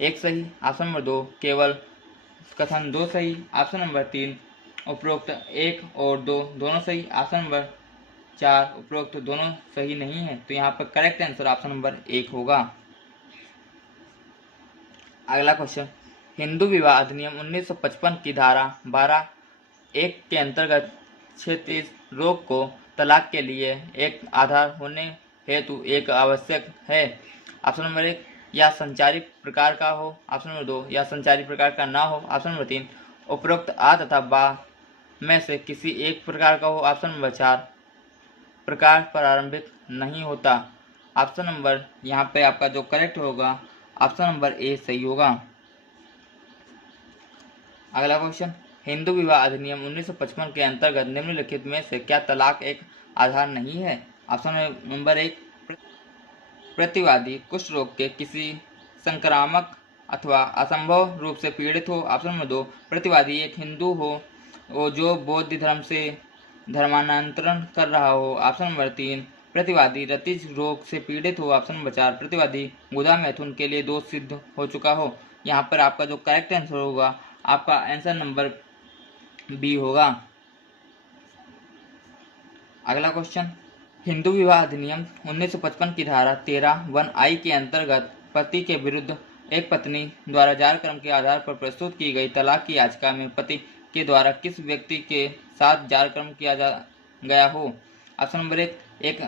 एक सही। ऑप्शन नंबर 2 केवल कथन 2 सही। ऑप्शन नंबर 3 उपरोक्त 1 और 2 दोनों सही। ऑप्शन नंबर 4 उपरोक्त दोनों सही नहीं है। तो यहाँ पर करेक्ट आंसर ऑप्शन नंबर 1 होगा। अगला क्वेश्चन, हिंदू विवाह अधिनियम 1955 की धारा 12(1) के अंतर्गत क्षैतिज रोग को तलाक के लिए एक आधार होने हेतु एक आवश्यक है। ऑप्शन नंबर 1 या संचारी प्रकार का हो। ऑप्शन नंबर 2 या संचारी प्रकार का ना हो। ऑप्शन नंबर 3 उपरोक्त आ तथा बा में से किसी एक प्रकार का हो। ऑप्शन नंबर 4 प्रकार प्रारंभिक नहीं होता। ऑप्शन नंबर यहाँ पे आपका जो करेक्ट होगा ऑप्शन नंबर ए सही होगा। अगला क्वेश्चन, हिंदू विवाह अधिनियम 1955 के अंतर्गत निम्नलिखित में से क्या तलाक एक आधार नहीं है? ऑप्शन नंबर 1 प्रतिवादी कुष्ठ रोग के किसी संक्रामक अथवा असंभव रूप से पीड़ित हो। ऑप्शन नंबर 2 प्रतिवादी एक हिंदू हो जो बौद्ध धर्म से धर्मांतरण कर रहा हो। ऑप्शन नंबर 3 प्रतिवादी रतिज रोग से पीड़ित हो। ऑप्शन नंबर 4 प्रतिवादी गुदा मैथुन के लिए दोष सिद्ध हो चुका हो। यहाँ पर आपका जो करेक्ट आंसर होगा आपका आंसर नंबर बी होगा। अगला क्वेश्चन, हिंदू विवाह अधिनियम 1955 की धारा 13(1)(i) के अंतर्गत पति के विरुद्ध एक पत्नी द्वारा जार क्रम के आधार पर प्रस्तुत की गई तलाक की याचिका में पति के द्वारा किस व्यक्ति के साथ जार क्रम किया गया हो? ऑप्शन नंबर 1 एक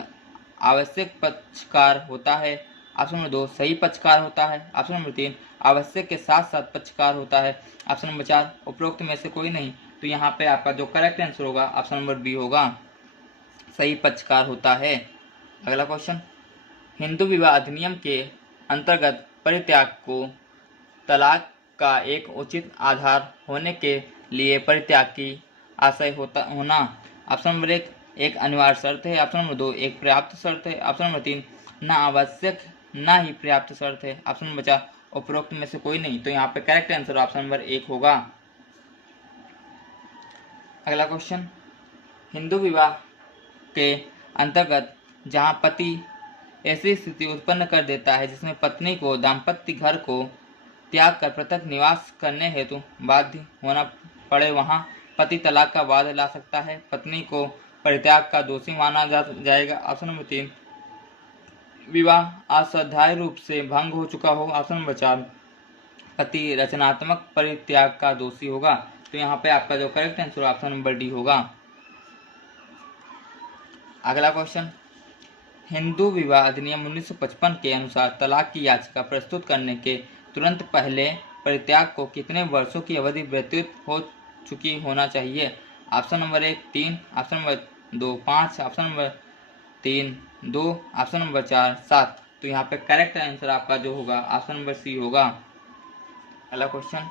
आवश्यक पक्षकार होता है। ऑप्शन नंबर 2 सही पक्षकार होता है। ऑप्शन नंबर 3 आवश्यक के साथ साथ पक्षकार होता है। ऑप्शन नंबर 4 उपरोक्त में से कोई नहीं। तो यहाँ पे आपका जो करेक्ट आंसर होगा ऑप्शन नंबर बी होगा, सही पक्षकार होता है। अगला क्वेश्चन, हिंदू विवाह अधिनियम के अंतर्गत परित्याग को तलाक का एक उचित आधार होने के लिए परित्याग की आशय होना। ऑप्शन नंबर 1 एक अनिवार्य शर्त है। ऑप्शन नंबर 2 एक पर्याप्त शर्त है। ऑप्शन नंबर 3 ना आवश्यक ना ही पर्याप्त शर्त है। ऑप्शन नंबर 4 उपरोक्त में से कोई नहीं। तो यहाँ पे करेक्ट आंसर ऑप्शन नंबर 1 होगा। अगला क्वेश्चन, हिंदू विवाह के अंतर्गत जहां पति ऐसी स्थिति उत्पन्न कर देता है जिसमें पत्नी को दाम्पत्य घर को त्याग कर पृथक निवास करने हेतु बाध्य होना पड़े, वहां पति तलाक का वाद ला सकता है। पत्नी को परित्याग का दोषी माना जाएगा। ऑप्शन नंबर 3 विवाह असाध्य रूप से भंग हो चुका हो। ऑप्शन नंबर 4 पति रचनात्मक परित्याग का दोषी होगा। तो यहाँ पे आपका जो correct answer option number D होगा। अगला क्वेश्चन, हिंदू विवाह अधिनियम 1955 के अनुसार तलाक की याचिका प्रस्तुत करने के तुरंत पहले परित्याग को कितने वर्षों की अवधि व्यतीत हो चुकी होना चाहिए? Option number 1 3, option number 2 5, option number 3 2, option number 4 7। तो यहाँ पे करेक्ट आंसर आपका जो होगा ऑप्शन नंबर सी होगा। अगला क्वेश्चन,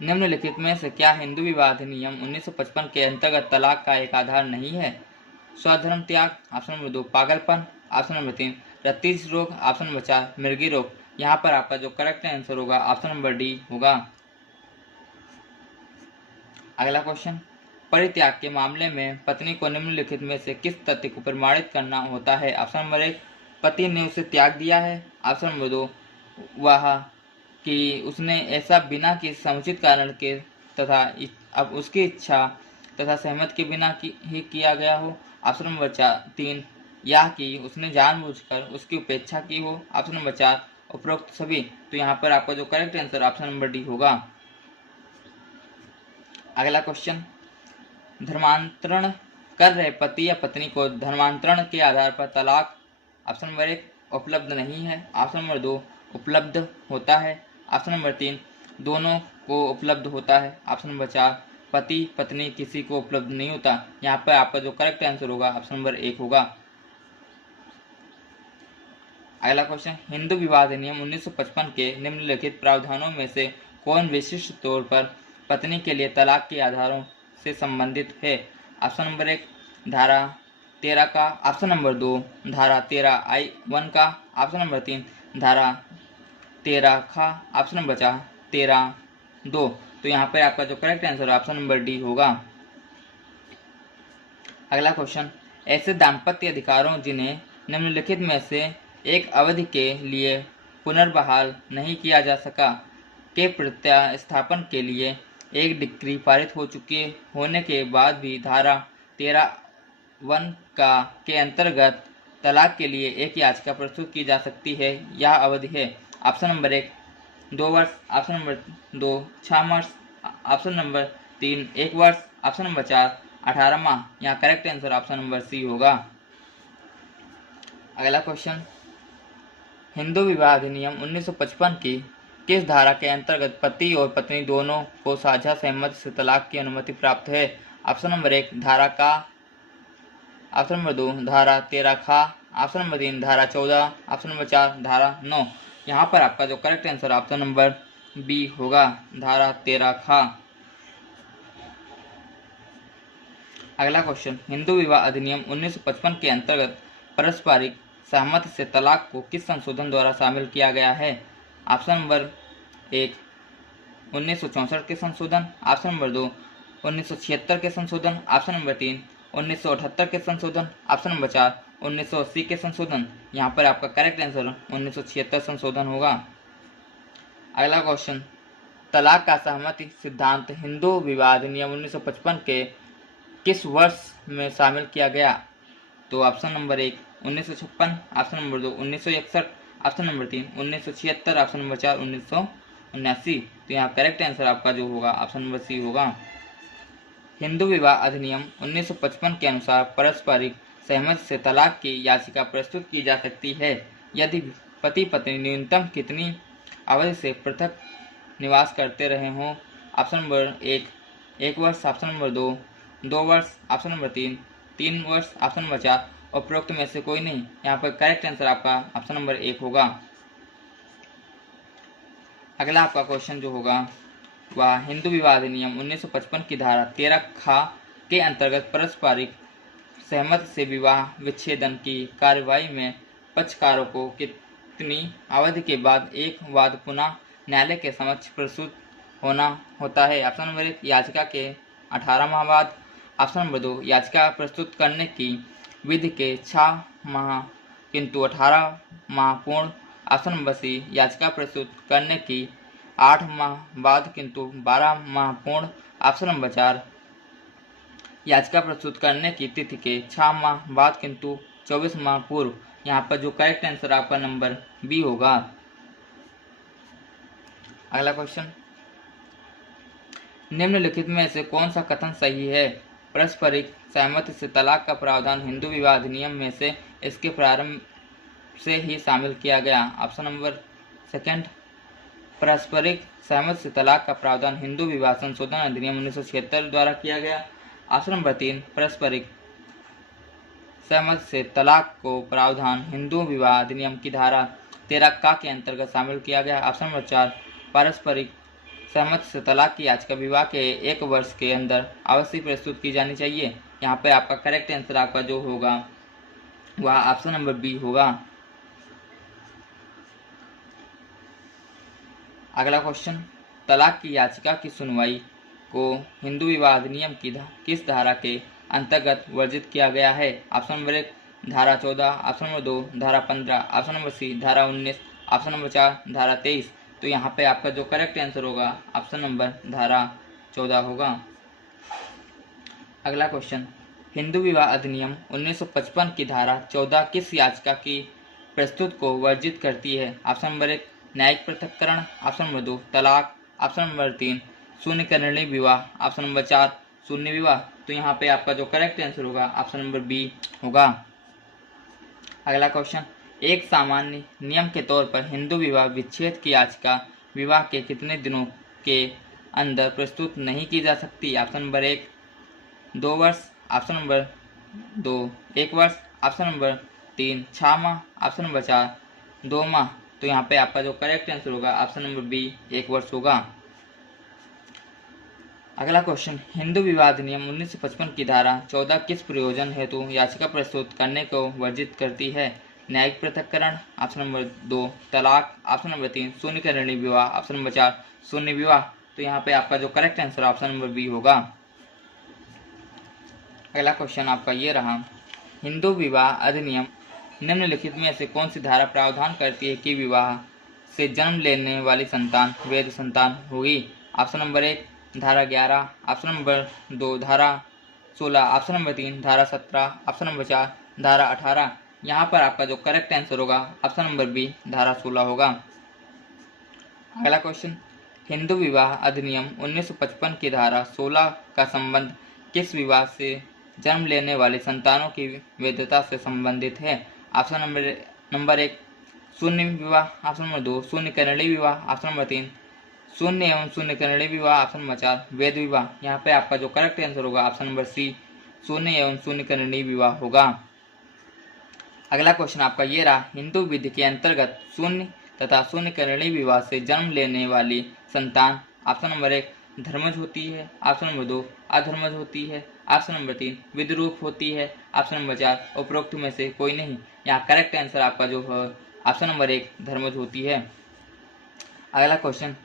निम्नलिखित में से क्या हिंदू विवाह अधिनियम 1955 के अंतर्गत तलाक का एक आधार नहीं है? स्वधर्म त्याग। ऑप्शन नंबर 2 पागलपन। ऑप्शन नंबर 3 रतिज रोग। ऑप्शन नंबर 4 मृगी रोग। यहाँ पर आपका जो करेक्ट आंसर होगा ऑप्शन नंबर डी होगा। अगला क्वेश्चन, परित्याग के मामले में पत्नी को निम्नलिखित में से किस तथ्य को प्रमाणित करना होता है? ऑप्शन नंबर 1, पति ने उसे त्याग दिया है। ऑप्शन नंबर 2, वह कि उसने ऐसा बिना किसी समुचित कारण के तथा अब उसकी इच्छा तथा सहमति के बिना ही किया गया हो। ऑप्शन नंबर 3, या कि उसने जानबूझकर उसकी उपेक्षा की हो। ऑप्शन नंबर 4, उपरोक्त सभी। तो यहाँ पर आपका जो correct answer option number D होगा। अगला क्वेश्चन, धर्मांतरण कर रहे पति या पत्नी को धर्मांतरण के आधार पर तलाक ऑप्शन नंबर 1 उपलब्ध नहीं है। ऑप्शन नंबर 2 उपलब्ध होता है। ऑप्शन नंबर 3 दोनों को उपलब्ध होता है। ऑप्शन नंबर 4 पति पत्नी किसी को उपलब्ध नहीं होता। यहाँ पर आपका जो करेक्ट आंसर होगा ऑप्शन नंबर 1 होगा। अगला क्वेश्चन, हिंदू विवाह अधिनियम 1955 के निम्नलिखित प्रावधानों में से कौन विशिष्ट तौर पर पत्नी के लिए तलाक के आधारों से संबंधित है? ऑप्शन नंबर 1 धारा 13 का। ऑप्शन नंबर 2 धारा 13I1 का। ऑप्शन नंबर 3 धारा 13 का। Option number 4 13(2). तो यहाँ पर आपका जो correct answer option number D होगा। अगला क्वेश्चन, ऐसे दाम्पत्य अधिकारों जिन्हें निम्नलिखित में से एक अवधि के लिए पुनर्बहाल नहीं किया जा सका के प्रत्यास्थापन के लिए एक डिक्री पारित हो चुके होने के बाद भी धारा 13(1) के अंतर्गत तलाक के लिए एक याचिका प्रस्तुत की जा सकती है। यह अवधि है ऑप्शन नंबर 1 2 वर्ष। ऑप्शन नंबर 2 6 मास। ऑप्शन नंबर 3 1 वर्ष। ऑप्शन नंबर 4 18 माह। यहाँ correct answer option number C होगा। अगला क्वेश्चन, हिंदू विवाह अधिनियम 1955 की किस धारा के अंतर्गत पति और पत्नी दोनों को साझा सहमति से तलाक की अनुमति प्राप्त है? ऑप्शन नंबर 1 धारा का। ऑप्शन नंबर 2 धारा 13 खा। ऑप्शन नंबर 3 धारा 14। ऑप्शन नंबर 4 धारा 9। यहाँ पर आपका जो correct answer option number B होगा, धारा 13 खा। अगला क्वेश्चन, हिंदू विवाह अधिनियम 1955 के अंतर्गत पारस्परिक सहमति से तलाक को किस संशोधन द्वारा शामिल किया गया है? ऑप्शन नंबर 1 1964 के संशोधन। ऑप्शन नंबर 2 1976 के संशोधन। ऑप्शन नंबर 3 1978 के संशोधन। ऑप्शन नंबर 4 1980 के संशोधन। यहाँ पर आपका करेक्ट आंसर 1976 संशोधन होगा। अगला क्वेश्चन, तलाक का सहमति सिद्धांत हिंदू विवाह अधिनियम 1955 के किस वर्ष में शामिल किया गया? तो option number 1 1956। Option number 2 1961। Option number 3 1976। Option number 4 1979। तो यहाँ करेक्ट आंसर आपका जो होगा ऑप्शन नंबर सी होगा। हिंदू विवाह अधिनियम 1955 के अनुसार पारस्परिक सहमति से तलाक की याचिका प्रस्तुत की जा सकती है यदि पति पत्नी न्यूनतम कितनी अवधि से पृथक निवास करते रहे हों? ऑप्शन नंबर 1 1 वर्ष। ऑप्शन नंबर 2 2 वर्ष। ऑप्शन नंबर 3 3 वर्ष। ऑप्शन नंबर 4 उपरोक्त में से कोई नहीं। यहाँ पर करेक्ट आंसर आपका ऑप्शन नंबर 1 होगा। अगला आपका क्वेश्चन जो होगा वह हिंदू विवाह अधिनियम 1955 की धारा 13 खा के अंतर्गत पारस्परिक सहमति से विवाह विच्छेदन की कार्यवाही में पक्षकारों को कितनी अवधि के बाद एक वाद पुनः न्यायालय के समक्ष प्रस्तुत होना होता है? ऑप्शन नंबर 1 याचिका के 18 माह बाद। ऑप्शन नंबर 2 याचिका प्रस्तुत करने की विधि के 6 माह किंतु 18 माह पूर्ण। ऑप्शन नंबर सी याचिका प्रस्तुत करने की 8 माह बाद किंतु 12 माह पूर्ण। ऑप्शन नंबर 4 याचिका प्रस्तुत करने की तिथि के 6 माह बाद किंतु 24 माह पूर्व। यहाँ पर जो करेक्ट आंसर आपका नंबर बी होगा। अगला क्वेश्चन, निम्नलिखित में से कौन सा कथन सही है? पारस्परिक सहमति से तलाक का प्रावधान हिंदू विवाह अधिनियम में से इसके प्रारंभ से ही शामिल किया गया। ऑप्शन नंबर 2 पारस्परिक सहमति से तलाक का प्रावधान हिंदू विवाह संशोधन अधिनियम 1976 द्वारा किया गया। ऑप्शन नंबर 3 पारस्परिक सहमति से तलाक को प्रावधान हिंदू विवाह अधिनियम की धारा 13 का के अंतर्गत शामिल किया गया। ऑप्शन नंबर 4 पारस्परिक सहमति से तलाक की याचिका विवाह के 1 वर्ष के अंदर अवश्य प्रस्तुत की जानी चाहिए। यहाँ पे आपका करेक्ट आंसर आपका जो होगा वह ऑप्शन नंबर बी होगा। अगला क्वेश्चन, तलाक की याचिका की सुनवाई को हिंदू विवाह अधिनियम की किस धारा के अंतर्गत वर्जित किया गया है? ऑप्शन नंबर 1 धारा 14, ऑप्शन नंबर 2 धारा 15, ऑप्शन नंबर सी धारा 19, ऑप्शन नंबर 4 धारा 23। तो यहाँ पे आपका जो करेक्ट आंसर होगा ऑप्शन नंबर धारा 14 होगा। अगला क्वेश्चन, हिंदू विवाह अधिनियम 1955 की धारा 14 किस याचिका की प्रस्तुत को वर्जित करती है? ऑप्शन नंबर 1 न्यायिक पृथक्करण, ऑप्शन नंबर 2 तलाक, ऑप्शन नंबर 3 शून्यकरणीय विवाह, ऑप्शन नंबर 4 शून्य विवाह। तो यहाँ पे आपका जो करेक्ट आंसर होगा ऑप्शन नंबर बी होगा। अगला क्वेश्चन, एक सामान्य नियम के तौर पर हिंदू विवाह विच्छेद की याचिका विवाह के कितने दिनों के अंदर प्रस्तुत नहीं की जा सकती? ऑप्शन नंबर 1 2 वर्ष, ऑप्शन नंबर 2 1 वर्ष, ऑप्शन नंबर 3 6 माह, ऑप्शन नंबर 4 2 माह। तो यहाँ पे आपका जो करेक्ट आंसर होगा ऑप्शन नंबर बी 1 वर्ष होगा। अगला क्वेश्चन, हिंदू विवाह अधिनियम 1955 की धारा 14 किस प्रयोजन हेतु याचिका प्रस्तुत करने को वर्जित करती है? न्यायिक पृथक्करण, ऑप्शन नंबर 2 तलाक, ऑप्शन नंबर 3 शून्यकरणीय विवाह, ऑप्शन नंबर 4 शून्य विवाह। तो यहाँ पे आपका जो correct answer option number B होगा। अगला क्वेश्चन आपका ये रहा, हिंदू विवाह अधिनियम निम्नलिखित में से कौन सी धारा प्रावधान करती है कि विवाह से जन्म लेने वाली संतान वैध संतान होगी? ऑप्शन नंबर 1 धारा 11, ऑप्शन नंबर 2 धारा 16, ऑप्शन नंबर 3 धारा 17, ऑप्शन नंबर 4 धारा 18। यहाँ पर आपका जो करेक्ट आंसर होगा ऑप्शन नंबर बी धारा 16 होगा। अगला क्वेश्चन, हिंदू विवाह अधिनियम 1955 की धारा 16 का संबंध किस विवाह से जन्म लेने वाले संतानों की वैधता से संबंधित है? ऑप्शन नंबर 1 शून्य विवाह, ऑप्शन नंबर 2 शून्यकरणीय विवाह, ऑप्शन नंबर 3 शून्य एवं शून्यकरणीय विवाह, ऑप्शन नंबर 4 वैध विवाह। यहाँ पे आपका जो करेक्ट आंसर होगा ऑप्शन नंबर सी शून्य एवं शून्यकरणीय विवाह होगा। अगला क्वेश्चन आपका ये रहा, हिंदू विधि के अंतर्गत शून्य तथा शून्यकरणीय विवाह से जन्म लेने वाली संतान ऑप्शन नंबर 1 धर्मज होती है, ऑप्शन नंबर 2 अधर्मज होती है, ऑप्शन नंबर 3 विद्रूप होती है, ऑप्शन नंबर 4 उपरोक्त में से कोई नहीं। यहाँ करेक्ट आंसर आपका जो है ऑप्शन नंबर 1 धर्मज होती है। अगला क्वेश्चन,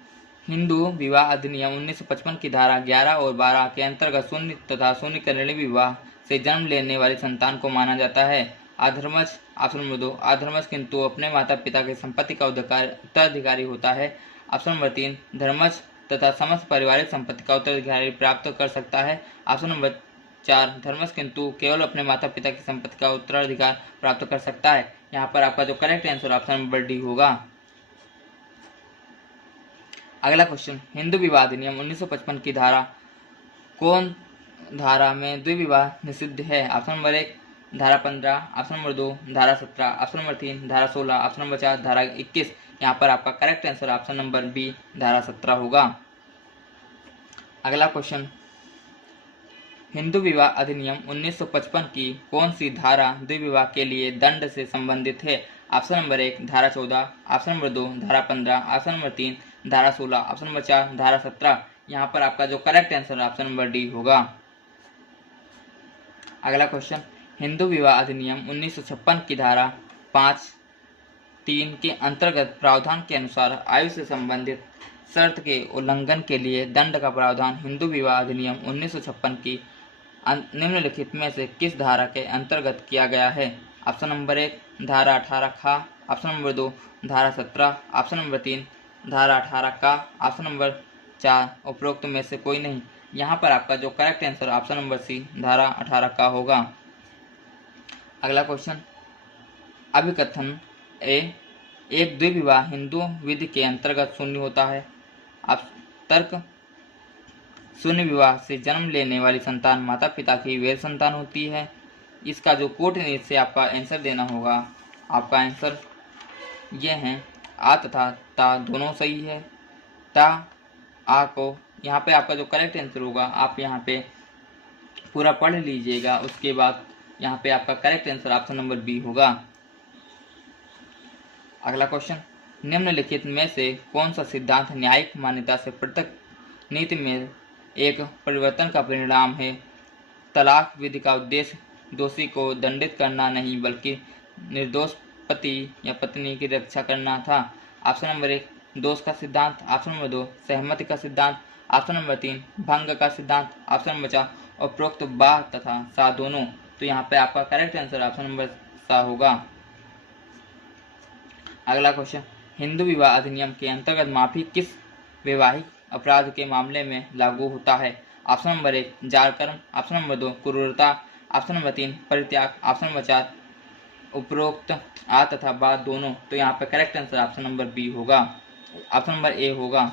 हिंदू विवाह अधिनियम 1955 की धारा 11 और 12 के अंतर्गत शून्य तथा शून्यकरणीय विवाह से जन्म लेने वाली संतान को माना जाता है अधर्मज, ऑप्शन नंबर 2 अधर्मज किंतु अपने माता पिता की संपत्ति का उत्तराधिकारी होता है, ऑप्शन नंबर 3 धर्मज तथा समस्त पारिवारिक संपत्ति का उत्तराधिकारी प्राप्त कर सकता है, ऑप्शन नंबर 4 धर्मज किंतु केवल अपने माता पिता की संपत्ति का उत्तराधिकार प्राप्त कर सकता है। यहाँ पर आपका जो correct answer option number D होगा। अगला क्वेश्चन, हिंदू विवाह अधिनियम 1955 की धारा कौन धारा में द्विविवाह निषिद्ध है? ऑप्शन नंबर 1 धारा 15, ऑप्शन नंबर 2 धारा 17, ऑप्शन नंबर 3 धारा 16, ऑप्शन नंबर 4 धारा 21। यहाँ पर आपका correct answer option number B धारा 17 होगा। अगला क्वेश्चन, हिंदू विवाह अधिनियम 1955 की कौन सी धारा द्विविवाह के लिए दंड से संबंधित है? ऑप्शन नंबर 1 धारा 14, ऑप्शन नंबर 2 धारा 15, ऑप्शन नंबर 3 धारा 16, ऑप्शन नंबर 4 धारा 17। यहाँ पर आपका जो correct answer option number D होगा। अगला क्वेश्चन, हिंदू विवाह अधिनियम 1956 की धारा 5(3) के अंतर्गत प्रावधान के अनुसार आयु से संबंधित शर्त के उल्लंघन के लिए दंड का प्रावधान हिंदू विवाह अधिनियम 1956 की निम्नलिखित में से किस धारा के अंतर्गत किया गया है? ऑप्शन नंबर 1 धारा 18 खा, ऑप्शन नंबर 2 धारा 17, ऑप्शन नंबर 3 धारा 18 का, ऑप्शन नंबर 4 उपरोक्त में से कोई नहीं। यहाँ पर आपका जो correct answer option number C धारा 18 का होगा। अगला क्वेश्चन, अभिकथन ए एक द्विविवाह हिंदू विधि के अंतर्गत शून्य होता है। आप तर्क, शून्य विवाह से जन्म लेने वाली संतान माता पिता की वैध संतान होती है। इसका जो कूटनीति से आपका आंसर देना होगा, आपका आंसर ये है आ तथा ता दोनों सही है। ता आ को यहाँ पे आपका जो करेक्ट आंसर होगा आप यहाँ पे पूरा पढ़ लीजिएगा, उसके बाद यहाँ पे आपका correct answer option number B होगा। अगला क्वेश्चन, निम्नलिखित में से कौन सा सिद्धांत न्यायिक मान्यता से पृथक नीति में एक परिवर्तन का परिणाम है? तलाक विधि का उद्देश्य दोषी को दंडित करना नहीं बल्कि निर्दोष पति या पत्नी की रक्षा करना था। ऑप्शन नंबर 1 दोष का सिद्धांत, ऑप्शन नंबर 2 सहमति का सिद्धांत, ऑप्शन नंबर 3 भंग का सिद्धांत, ऑप्शन नंबर 4 उपरोक्त बा तथा सा दोनों। तो यहाँ पे आपका करेक्ट आंसर ऑप्शन नंबर सा होगा। अगला क्वेश्चन, हिंदू विवाह अधिनियम के अंतर्गत माफी किस वैवाहिक अपराध के मामले में लागू होता है? ऑप्शन नंबर 1 जारकर्म, ऑप्शन नंबर 2 क्रूरता, ऑप्शन नंबर 3 परित्याग, ऑप्शन नंबर 4 उपरोक्त आ तथा बा दोनों। तो यहाँ पे correct answer option number B होगा, ऑप्शन नंबर ए होगा।